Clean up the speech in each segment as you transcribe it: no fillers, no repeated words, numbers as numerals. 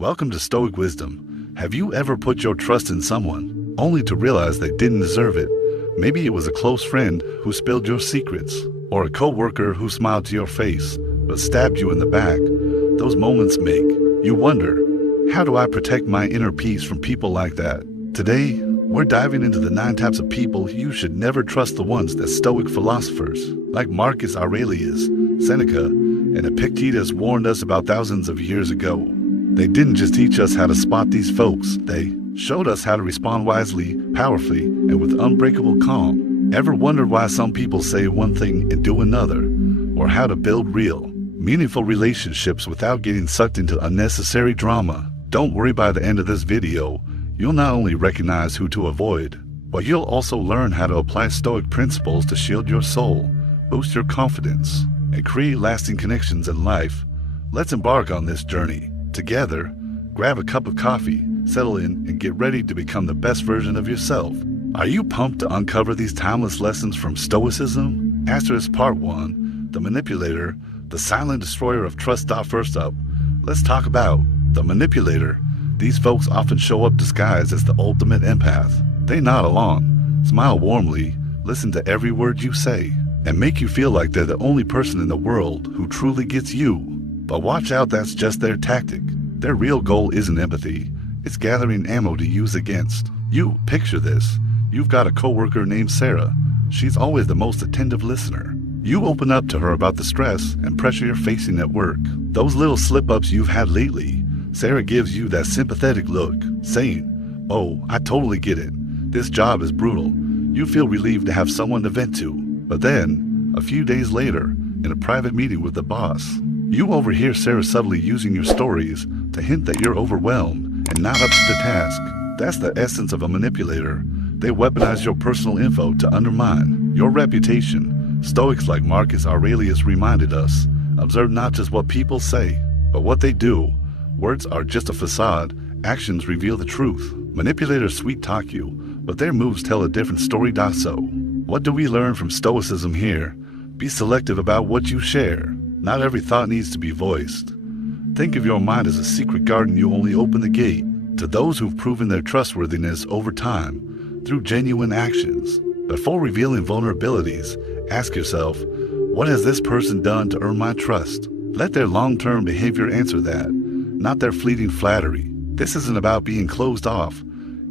Welcome to Stoic Wisdom. Have you ever put your trust in someone, only to realize they didn't deserve it? Maybe it was a close friend who spilled your secrets, or a coworker who smiled to your face, but stabbed you in the back. Those moments make you wonder, how do I protect my inner peace from people like that? Today, we're diving into the 9 types of people you should never trust, the ones that Stoic philosophers like Marcus Aurelius, Seneca, and Epictetus warned us about thousands of years ago. They didn't just teach us how to spot these folks, they showed us how to respond wisely, powerfully, and with unbreakable calm. Ever wondered why some people say one thing and do another? Or how to build real, meaningful relationships without getting sucked into unnecessary drama? Don't worry, by the end of this video, you'll not only recognize who to avoid, but you'll also learn how to apply Stoic principles to shield your soul, boost your confidence, and create lasting connections in life. Let's embark on this journey together. Grab a cup of coffee, settle in, and get ready to become the best version of yourself. Are you pumped to uncover these timeless lessons from Stoicism? Asterisk Part 1, The Manipulator, the Silent Destroyer of Trust. First up, let's talk about the manipulator. These folks often show up disguised as the ultimate empath. They nod along, smile warmly, listen to every word you say, and make you feel like they're the only person in the world who truly gets you. But watch out, that's just their tactic. Their real goal isn't empathy, it's gathering ammo to use against you. Picture this. You've got a coworker named Sarah. She's always the most attentive listener. You open up to her about the stress and pressure you're facing at work, those little slip-ups you've had lately. Sarah gives you that sympathetic look, saying, "Oh, I totally get it. This job is brutal." You feel relieved to have someone to vent to. But then, a few days later, in a private meeting with the boss, you overhear Sarah subtly using your stories to hint that you're overwhelmed and not up to the task. That's the essence of a manipulator. They weaponize your personal info to undermine your reputation. Stoics like Marcus Aurelius reminded us, observe not just what people say, but what they do. Words are just a facade, actions reveal the truth. Manipulators sweet-talk you, but their moves tell a different story. So, what do we learn from Stoicism here? Be selective about what you share. Not every thought needs to be voiced. Think of your mind as a secret garden. You only open the gate to those who've proven their trustworthiness over time through genuine actions. Before revealing vulnerabilities, ask yourself, what has this person done to earn my trust? Let their long-term behavior answer that, not their fleeting flattery. This isn't about being closed off.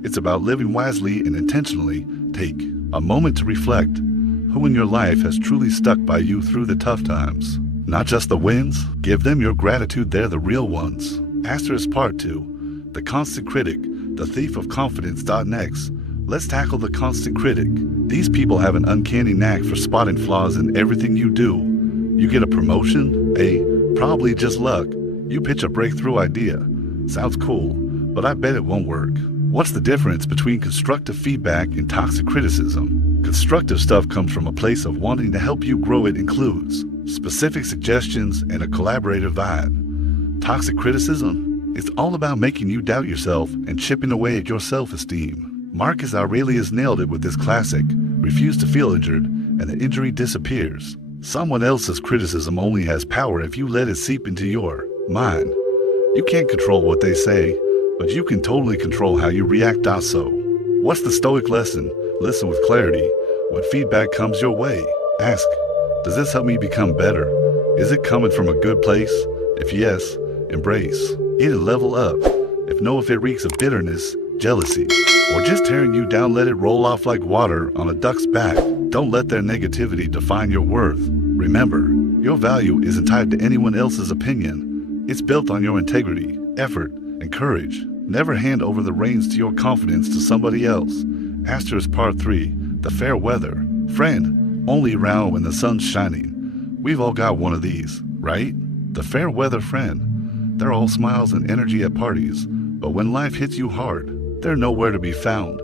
It's about living wisely and intentionally. Take a moment to reflect. Who in your life has truly stuck by you through the tough times? Not just the wins. Give them your gratitude, they're the real ones. Asterisk Part 2, The Constant Critic, the Thief of Confidence. Next, let's tackle the constant critic. These people have an uncanny knack for spotting flaws in everything you do. You get a promotion? Probably just luck. You pitch a breakthrough idea. Sounds cool, but I bet it won't work. What's the difference between constructive feedback and toxic criticism? Constructive stuff comes from a place of wanting to help you grow. It includes specific suggestions and a collaborative vibe. Toxic criticism is all about making you doubt yourself and chipping away at your self-esteem. Marcus Aurelius nailed it with this classic, refuse to feel injured, and the injury disappears. Someone else's criticism only has power if you let it seep into your mind. You can't control what they say, but you can totally control how you react. So, what's the Stoic lesson? Listen with clarity. When feedback comes your way, ask, does this help me become better? Is it coming from a good place? If yes, embrace it and level up. If no, if it reeks of bitterness, jealousy, or just tearing you down, let it roll off like water on a duck's back. Don't let their negativity define your worth. Remember, your value isn't tied to anyone else's opinion. It's built on your integrity, effort, and courage. Never hand over the reins to your confidence to somebody else. Asterisk Part 3, The Fair Weather Friend, only around when the sun's shining. We've all got one of these, right? The fair weather friend. They're all smiles and energy at parties, but when life hits you hard, they're nowhere to be found.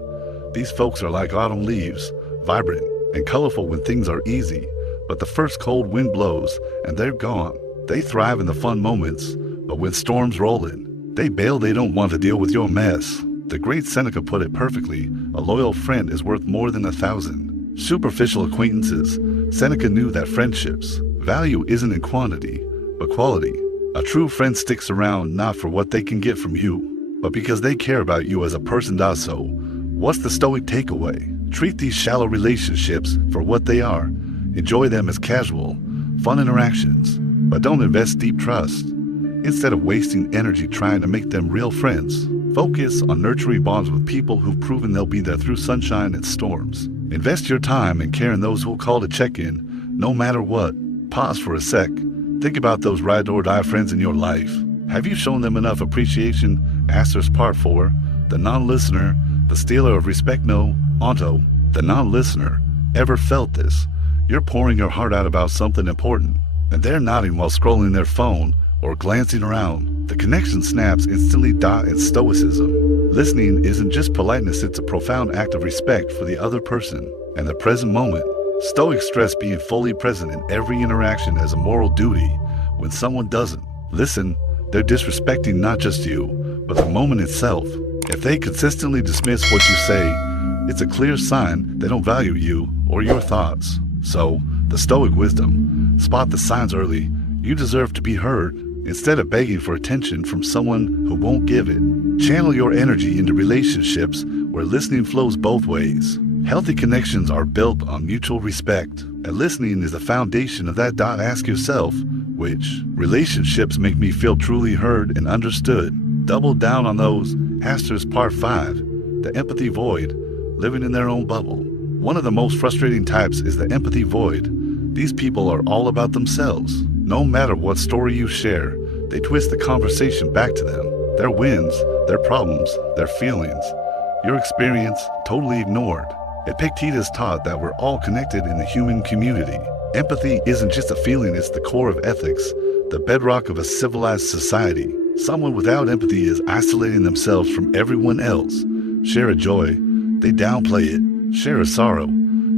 These folks are like autumn leaves, vibrant and colorful when things are easy, but the first cold wind blows and they're gone. They thrive in the fun moments, but when storms roll in, they bail. They don't want to deal with your mess. The great Seneca put it perfectly, a loyal friend is worth more than 1,000 superficial acquaintances. Seneca knew that friendships' value isn't in quantity, but quality. A true friend sticks around not for what they can get from you, but because they care about you as a person does so. What's the Stoic takeaway? Treat these shallow relationships for what they are. Enjoy them as casual, fun interactions, but don't invest deep trust. Instead of wasting energy trying to make them real friends, focus on nurturing bonds with people who've proven they'll be there through sunshine and storms. Invest your time and care in those who'll call to check in, no matter what. Pause for a sec. Think about those ride-or-die friends in your life. Have you shown them enough appreciation? Part 4. The non-listener, the stealer of respect. No, Onto, the non-listener. Ever felt this? You're pouring your heart out about something important, and they're nodding while scrolling their phone or glancing around. The connection snaps instantly. In Stoicism, listening isn't just politeness, it's a profound act of respect for the other person and the present moment. Stoics stress being fully present in every interaction as a moral duty. When someone doesn't listen, they're disrespecting not just you, but the moment itself. If they consistently dismiss what you say, it's a clear sign they don't value you or your thoughts. So, the Stoic wisdom: spot the signs early. You deserve to be heard, instead of begging for attention from someone who won't give it. Channel your energy into relationships where listening flows both ways. Healthy connections are built on mutual respect, and listening is the foundation of that. Ask yourself, which relationships make me feel truly heard and understood? Double down on those. Part 5. The empathy void, living in their own bubble. One of the most frustrating types is the empathy void. These people are all about themselves. No matter what story you share, they twist the conversation back to them. Their wins, their problems, their feelings. Your experience totally ignored. Epictetus taught that we're all connected in the human community. Empathy isn't just a feeling, it's the core of ethics, the bedrock of a civilized society. Someone without empathy is isolating themselves from everyone else. Share a joy, they downplay it. Share a sorrow,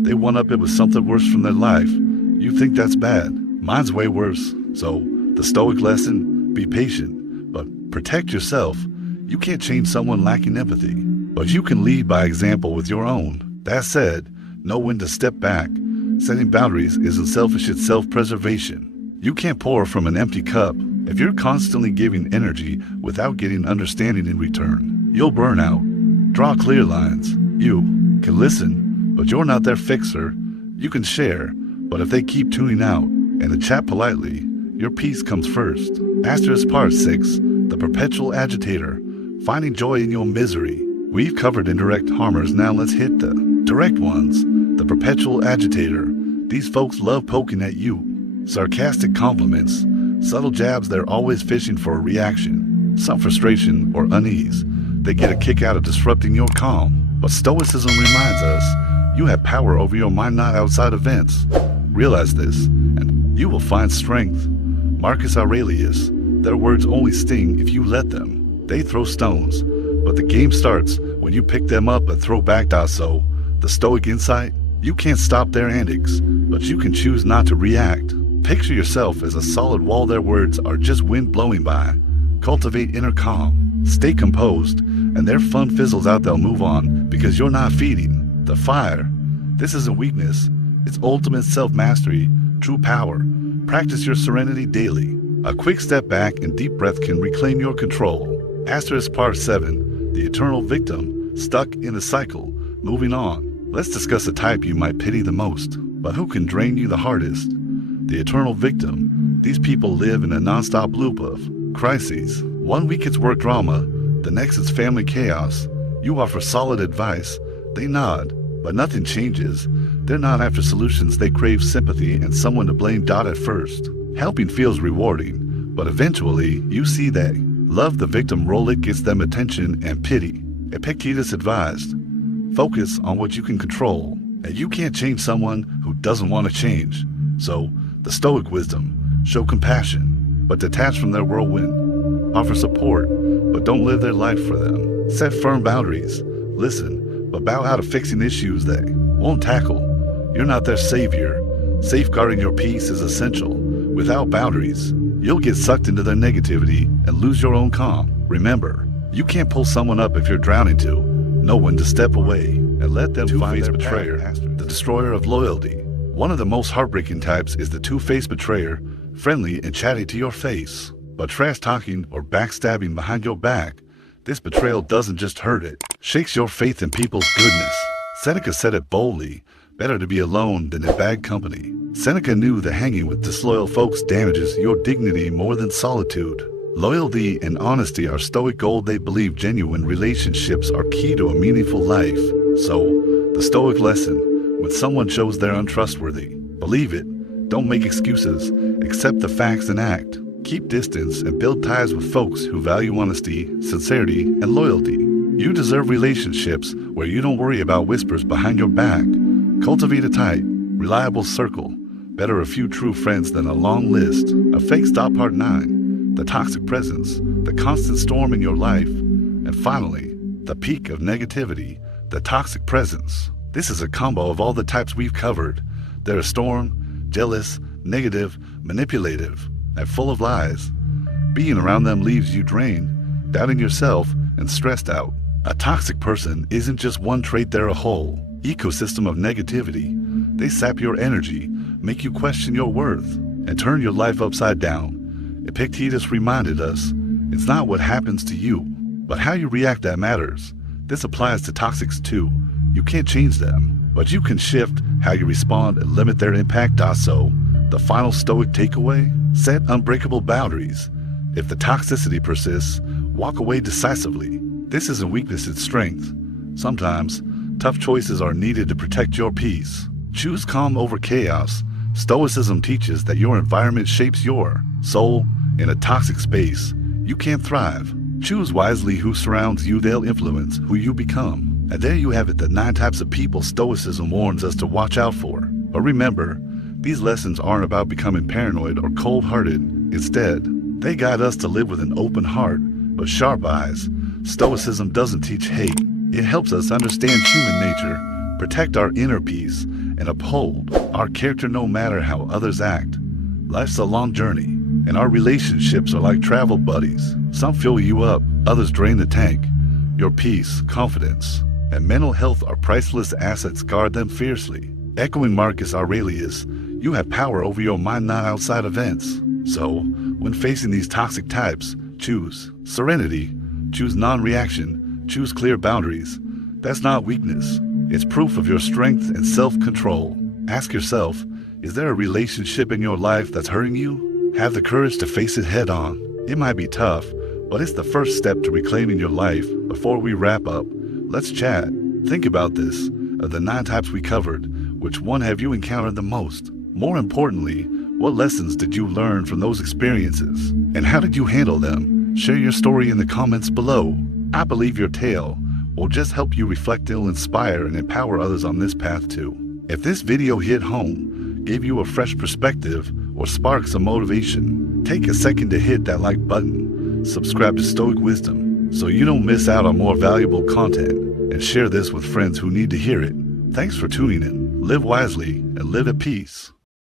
they one-up it with something worse from their life. You think that's bad. Mine's way worse. So, the Stoic lesson: be patient, but protect yourself. You can't change someone lacking empathy, but you can lead by example with your own. That said, know when to step back. Setting boundaries isn't selfish, it's self-preservation. You can't pour from an empty cup. If you're constantly giving energy without getting understanding in return, you'll burn out. Draw clear lines. You can listen, but you're not their fixer. You can share, but if they keep tuning out and to chat politely, your peace comes first. Part 6. The perpetual agitator, finding joy in your misery. We've covered indirect harmers, now let's hit the direct ones. The perpetual agitator. These folks love poking at you. Sarcastic compliments, subtle jabs, they're always fishing for a reaction. Some frustration or unease. They get a kick out of disrupting your calm. But Stoicism reminds us, you have power over your mind, not outside events. Realize this, and you will find strength. Marcus Aurelius, their words only sting if you let them. They throw stones, but the game starts when you pick them up and throw back. So, the Stoic insight: you can't stop their antics, but you can choose not to react. Picture yourself as a solid wall. Their words are just wind blowing by. Cultivate inner calm. Stay composed, and their fun fizzles out. They'll move on because you're not feeding the fire. This isn't weakness. It's ultimate self-mastery, true power. Practice your serenity daily. A quick step back and deep breath can reclaim your control. Part 7. The eternal victim, stuck in a cycle. Moving on. Let's discuss a type you might pity the most, but who can drain you the hardest. The eternal victim. These people live in a non-stop loop of crises. 1 week it's work drama, the next it's family chaos. You offer solid advice, they nod, but nothing changes. They're not after solutions, they crave sympathy and someone to blame. At first, helping feels rewarding, but eventually you see they love the victim role. It gets them attention and pity. Epictetus advised, focus on what you can control, and you can't change someone who doesn't want to change. So, the Stoic wisdom: show compassion, but detach from their whirlwind. Offer support, but don't live their life for them. Set firm boundaries. Listen, but bow out of fixing issues they won't tackle. You're not their savior. Safeguarding your peace is essential. Without boundaries, you'll get sucked into their negativity and lose your own calm. Remember, you can't pull someone up if you're drowning too. Know when to step away and let them find their betrayer, the destroyer of loyalty. One of the most heartbreaking types is the two-faced betrayer, friendly and chatty to your face, But trash talking or backstabbing behind your back, this betrayal doesn't just hurt it, shakes your faith in people's goodness. Seneca said it boldly, better to be alone than in bad company. Seneca knew that hanging with disloyal folks damages your dignity more than solitude. Loyalty and honesty are Stoic gold. They believe genuine relationships are key to a meaningful life. So, the Stoic lesson, when someone shows they're untrustworthy, believe it, don't make excuses, accept the facts and act. Keep distance and build ties with folks who value honesty, sincerity, and loyalty. You deserve relationships where you don't worry about whispers behind your back. Cultivate a tight, reliable circle. Better a few true friends than a long list of fake stop. Part 9. The toxic presence, the constant storm in your life. And finally, the peak of negativity, the toxic presence. This is a combo of all the types we've covered. They're a storm, jealous, negative, manipulative, and full of lies. Being around them leaves you drained, doubting yourself, and stressed out. A toxic person isn't just one trait, they're a whole ecosystem of negativity. They sap your energy, make you question your worth, and turn your life upside down. Epictetus reminded us, it's not what happens to you, but how you react that matters. This applies to toxics too. You can't change them, but you can shift how you respond and limit their impact. So, the final Stoic takeaway? Set unbreakable boundaries. If the toxicity persists, walk away decisively. This isn't weakness, it's strength. Sometimes, tough choices are needed to protect your peace. Choose calm over chaos. Stoicism teaches that your environment shapes your soul. In a toxic space, you can't thrive. Choose wisely who surrounds you, they'll influence who you become. And there you have it, the 9 types of people Stoicism warns us to watch out for. But remember, these lessons aren't about becoming paranoid or cold-hearted. Instead, they guide us to live with an open heart, but sharp eyes. Stoicism doesn't teach hate. It helps us understand human nature, protect our inner peace, and uphold our character no matter how others act. Life's a long journey, and our relationships are like travel buddies. Some fill you up, others drain the tank. Your peace, confidence, and mental health are priceless assets. Guard them fiercely. Echoing Marcus Aurelius, you have power over your mind, not outside events. So, when facing these toxic types, choose serenity, choose non-reaction, choose clear boundaries. That's not weakness. It's proof of your strength and self-control. Ask yourself, is there a relationship in your life that's hurting you? Have the courage to face it head on. It might be tough, but it's the first step to reclaiming your life. Before we wrap up, let's chat. Think about this. Of the 9 types we covered, which one have you encountered the most? More importantly, what lessons did you learn from those experiences? And how did you handle them? Share your story in the comments below. I believe your tale will just help you reflect, it'll inspire and empower others on this path too. If this video hit home, gave you a fresh perspective, or sparked some motivation, take a second to hit that like button, subscribe to Stoic Wisdom so you don't miss out on more valuable content, and share this with friends who need to hear it. Thanks for tuning in. Live wisely and live at peace.